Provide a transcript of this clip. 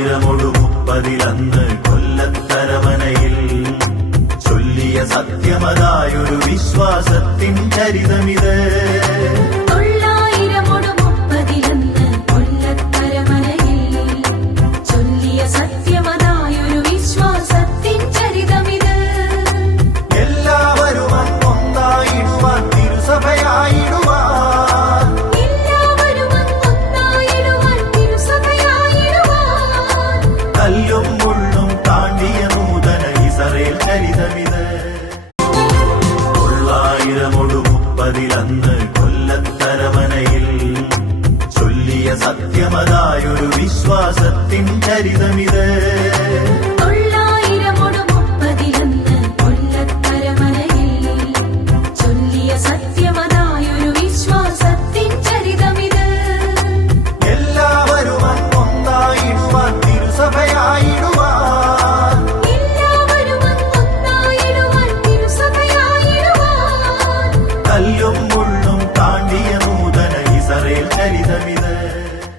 1030 കൊല്ലത്തരമനയിൽ ചൊല്ലിയ സത്യമതായൊരു വിശ്വാസത്തിൻ ചരിതമിത്. 930 കൊല്ലത്തരമനയിൽ ചൊല്ലിയ സത്യമതായൊരു വിശ്വാസത്തിൻ ചരിതമിത്. എല്ലാവരും ഒന്നായിടുവാൻ തിരുസഭയായിടുവാൻ, എല്ലാവരും ഒന്നായിടുവാൻ തിരുസഭയായിടുവാൻ, കല്ലും മുള്ളും താണ്ടിയ നൂതന ഇസ്രായേൽ ചരിതമിത്. 930 കൊല്ലത്തരമനയിൽ ചൊല്ലിയ സത്യമതായൊരു വിശ്വാസത്തിൻ ചരിതമിത്. 930 കൊല്ലത്തരമനയിൽ ചൊല്ലിയ സത്യമതായൊരു വിശ്വാസത്തിൻ ചരിതമിത്. എല്ലാവരും ഒന്നായിടുവാൻ തിരുസഭയായിടുവാൻ, എല്ലാവരും ഒന്നായിടുവാൻ തിരുസഭയായിടുവാൻ, കല്ലും മുള്ളും താണ്ടിയ നൂതന ഇസ്രായേൽ ചരിതമിത്.